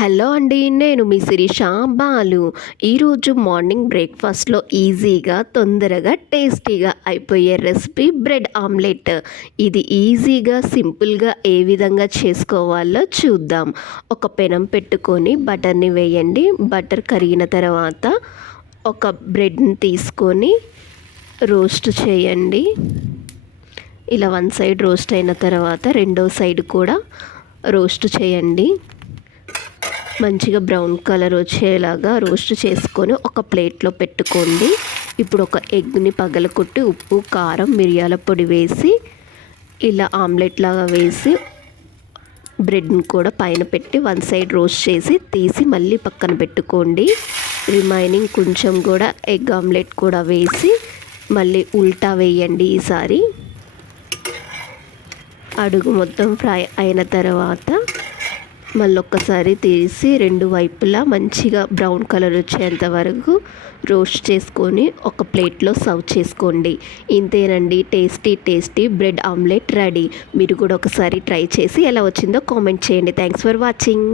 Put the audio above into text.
Hello అండి. నేను మీ శిరీష బాలు. ఈరోజు మార్నింగ్ బ్రేక్ఫాస్ట్‌లో ఈజీగా, తొందరగా, టేస్టీగా అయిపోయే రెసిపీ బ్రెడ్ ఆమ్లెట్. ఇది ఈజీగా, సింపుల్‌గా ఏ విధంగా చేసుకోవాలో చూద్దాం. ఒక పెనం పెట్టుకొని బటర్‌ని వేయండి. బటర్ కరిగిన తర్వాత ఒక బ్రెడ్‌ని తీసుకొని రోస్ట్ చేయండి. ఇలా వన్ సైడ్ రోస్ట్ అయిన తర్వాత రెండో సైడ్ కూడా రోస్ట్ చేయండి. మంచిగా బ్రౌన్ కలర్ వచ్చేలాగా రోస్ట్ చేసుకొని ఒక ప్లేట్లో పెట్టుకోండి. ఇప్పుడు ఒక ఎగ్ని పగలకొట్టి ఉప్పు, కారం, మిరియాల పొడి వేసి ఇలా ఆమ్లెట్ లాగా వేసి బ్రెడ్ని కూడా పైన పెట్టి వన్ సైడ్ రోస్ట్ చేసి తీసి మళ్ళీ పక్కన పెట్టుకోండి. రిమైనింగ్ కొంచెం కూడా ఎగ్ ఆమ్లెట్ కూడా వేసి మళ్ళీ ఉల్టా వేయండి. ఈసారి అడుగు మొత్తం ఫ్రై అయిన తర్వాత మళ్ళొక్కసారి తీసి రెండు వైపులా మంచిగా బ్రౌన్ కలర్ వచ్చేంత వరకు రోస్ట్ చేసుకొని ఒక ప్లేట్లో సర్వ్ చేసుకోండి. ఇంతేనండి, టేస్టీ బ్రెడ్ ఆమ్లెట్ రెడీ. మీరు కూడా ఒకసారి ట్రై చేసి ఎలా వచ్చిందో కామెంట్ చేయండి. Thanks for watching.